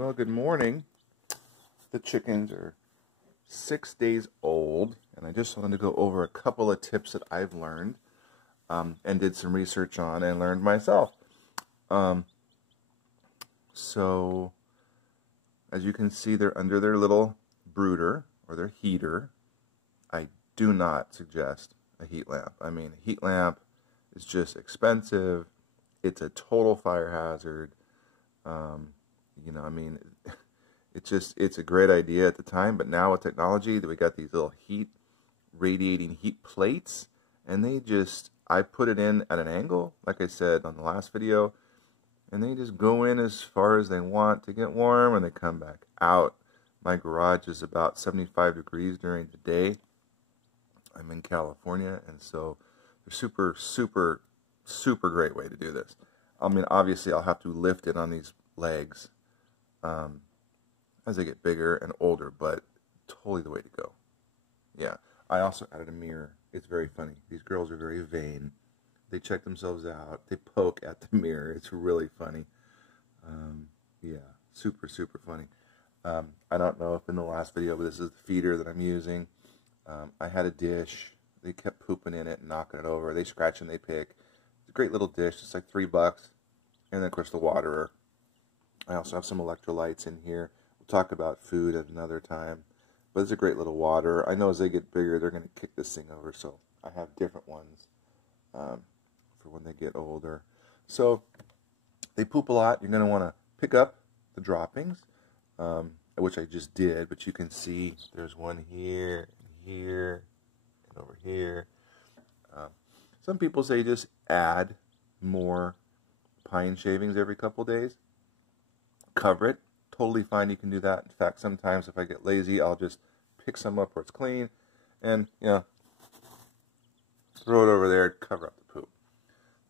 Well, good morning. The chickens are 6 days old, and I just wanted to go over a couple of tips that I've learned and did some research on and learned myself. So, as you can see, they're under their little brooder or their heater. I do not suggest a heat lamp. I mean, a heat lamp is just expensive. It's a total fire hazard. It's a great idea at the time, but now with technology, we got these little radiating heat plates, and I put it in at an angle, like I said on the last video, and they just go in as far as they want to get warm, and they come back out. My garage is about 75 degrees during the day. I'm in California, and so they're super, super, super great way to do this. I mean, obviously, I'll have to lift it on these legs as they get bigger and older, but totally the way to go. Yeah, I also added a mirror. It's very funny. These girls are very vain. They check themselves out. They poke at the mirror. It's really funny. Yeah, super, super funny. I don't know if in the last video, but this is the feeder that I'm using. I had a dish. They kept pooping in it and knocking it over. They scratch and they pick. It's a great little dish. It's like $3. And then, of course, the waterer. I also have some electrolytes in here. We'll talk about food at another time. But it's a great little waterer. I know as they get bigger, they're going to kick this thing over. So I have different ones for when they get older. So they poop a lot. You're going to want to pick up the droppings, which I just did. But you can see there's one here, here, and over here. Some people say just add more pine shavings every couple days. Cover it. Totally fine. You can do that. In fact, sometimes if I get lazy, I'll just pick some up where it's clean and, throw it over there and cover up the poop.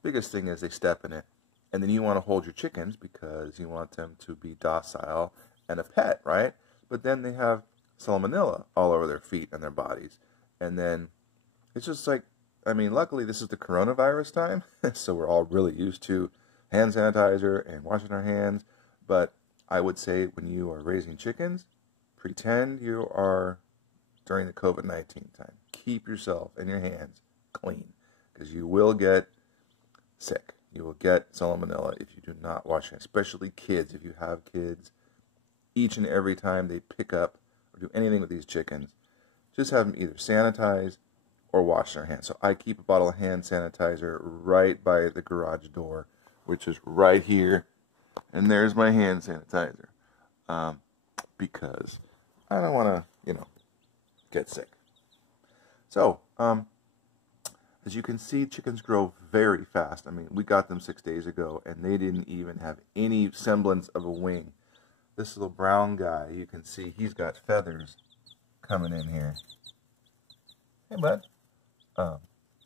Biggest thing is they step in it. And then you want to hold your chickens because you want them to be docile and a pet, right? But then they have salmonella all over their feet and their bodies. And then it's just like, luckily this is the coronavirus time, so we're all really used to hand sanitizer and washing our hands. But I would say when you are raising chickens, pretend you are during the COVID-19 time. Keep yourself and your hands clean because you will get sick. You will get salmonella if you do not wash your hands, especially kids. If you have kids, each and every time they pick up or do anything with these chickens, just have them either sanitize or wash their hands. So I keep a bottle of hand sanitizer right by the garage door, which is right here. And there's my hand sanitizer, because I don't want to, get sick. So, as you can see, chickens grow very fast. We got them 6 days ago, and they didn't even have any semblance of a wing. This little brown guy, you can see, he's got feathers coming in here. Hey, bud.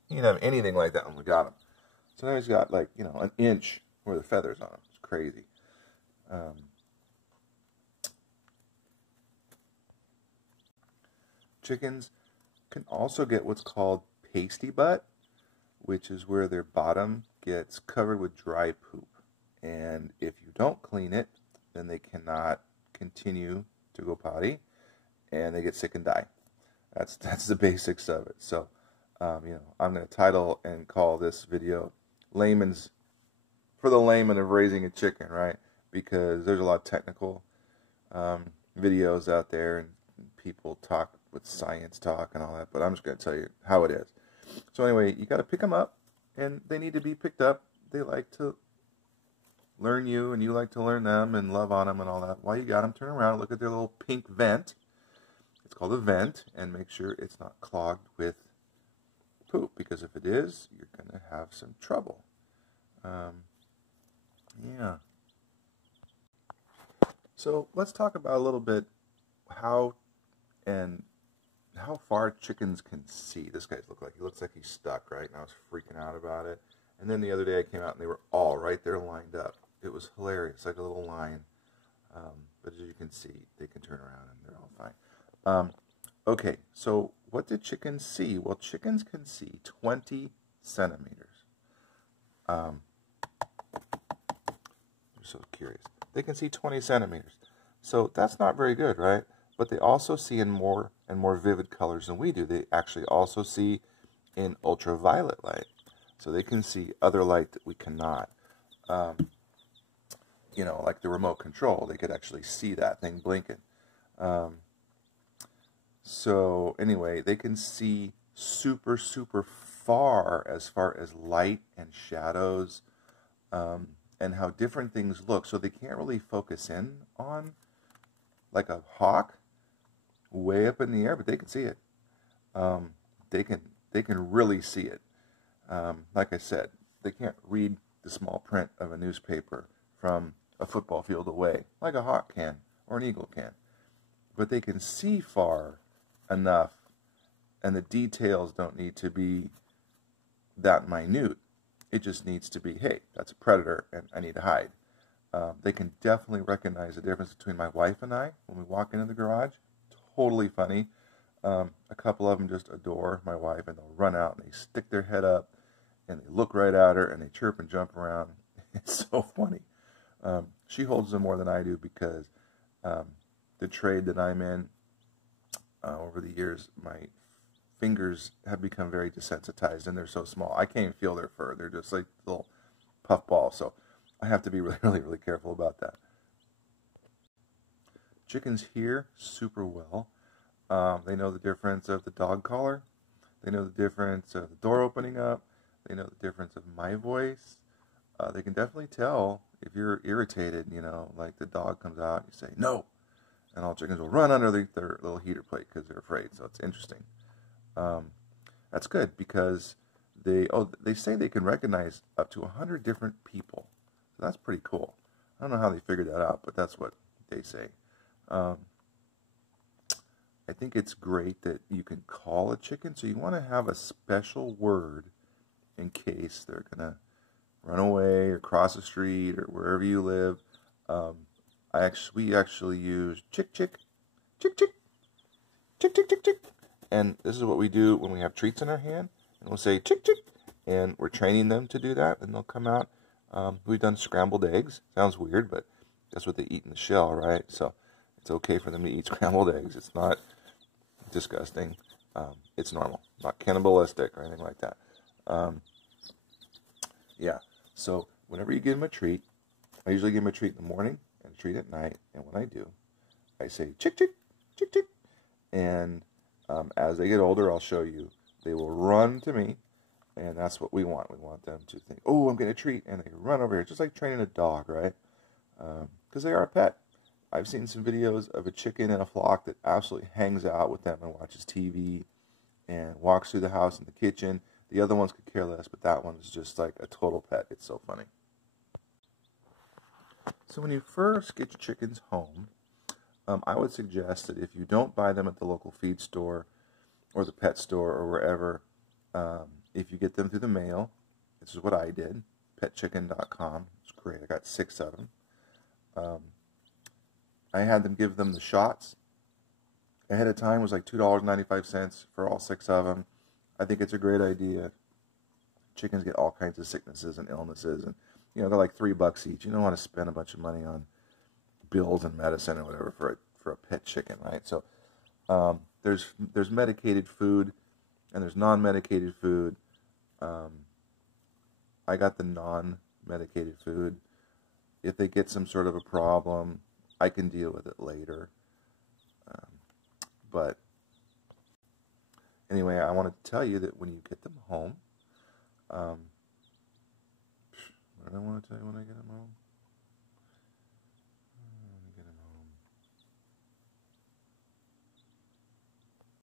He didn't have anything like that when we got him. So now he's got, an inch worth of feathers on him. It's crazy. Chickens can also get what's called pasty butt, which is where their bottom gets covered with dry poop. And if you don't clean it, then they cannot continue to go potty, and they get sick and die. That's the basics of it. So, I'm going to title and call this video for the layman of raising a chicken, right? Because there's a lot of technical videos out there, and people talk with science talk and all that, but I'm just going to tell you how it is. So anyway, you got to pick them up, and they need to be picked up. They like to learn you, and you like to learn them and love on them and all that. While you got them, turn around, look at their little pink vent. It's called a vent, and make sure it's not clogged with poop, because if it is, you're going to have some trouble. Yeah. So let's talk about a little bit how far chickens can see. This guy looks like he's stuck, right? And I was freaking out about it. And then the other day I came out and they were all right there lined up. It was hilarious, like a little line. But as you can see, they can turn around and they're all fine. Okay, so what did chickens see? Well, chickens can see 20 centimeters. I'm so curious. They can see 20 centimeters. So that's not very good, right? But they also see in more and more vivid colors than we do. They actually also see in ultraviolet light. So they can see other light that we cannot. Um, like the remote control, they could actually see that thing blinking. Um, so anyway, they can see super, super far as light and shadows, and how different things look. So they can't really focus in on like a hawk way up in the air, but they can see it. Um, they can really see it. Like I said, they can't read the small print of a newspaper from a football field away, like a hawk can or an eagle can. But they can see far enough, and the details don't need to be that minute. It just needs to be, hey, that's a predator, and I need to hide. They can definitely recognize the difference between my wife and I when we walk into the garage. Totally funny. A couple of them just adore my wife, and they'll run out and they stick their head up and they look right at her and they chirp and jump around. It's so funny. She holds them more than I do because the trade that I'm in, over the years, my fingers have become very desensitized and they're so small. I can't even feel their fur. They're just like little puff balls. So I have to be really, really, really careful about that. Chickens hear super well. They know the difference of the dog collar. They know the difference of the door opening up. They know the difference of my voice. They can definitely tell if you're irritated, like the dog comes out, you say, no, and all chickens will run under their little heater plate because they're afraid. So it's interesting. That's good because they say they can recognize up to 100 different people. So that's pretty cool. I don't know how they figured that out, but that's what they say. I think it's great that you can call a chicken. So you want to have a special word in case they're going to run away or cross the street or wherever you live. We actually use chick, chick, chick, chick, chick, chick, chick, chick. And this is what we do when we have treats in our hand. And we'll say chick, chick. And we're training them to do that. And they'll come out. We've done scrambled eggs. Sounds weird, but that's what they eat in the shell, right? So it's okay for them to eat scrambled eggs. It's not disgusting. It's normal. Not cannibalistic or anything like that. Yeah. So whenever you give them a treat, I usually give them a treat in the morning and a treat at night. And when I do, I say chick, chick, chick, chick. And as they get older, I'll show you. They will run to me, and that's what we want. We want them to think, oh, I'm getting a treat, and they run over here, just like training a dog, right? Because they are a pet. I've seen some videos of a chicken in a flock that absolutely hangs out with them and watches TV and walks through the house and the kitchen. The other ones could care less, but that one is just like a total pet. It's so funny. So when you first get your chickens home, I would suggest that if you don't buy them at the local feed store or the pet store or wherever, if you get them through the mail, this is what I did, petchicken.com. It's great. I got 6 of them. I had them give them the shots. Ahead of time was like $2.95 for all 6 of them. I think it's a great idea. Chickens get all kinds of sicknesses and illnesses, and they're like $3 each. You don't want to spend a bunch of money on bills and medicine or whatever for a pet chicken, right? So there's medicated food and there's non-medicated food. I got the non-medicated food. If they get some sort of a problem, I can deal with it later. But anyway, I wanted to tell you that when you get them home, what did I want to tell you when I get them home?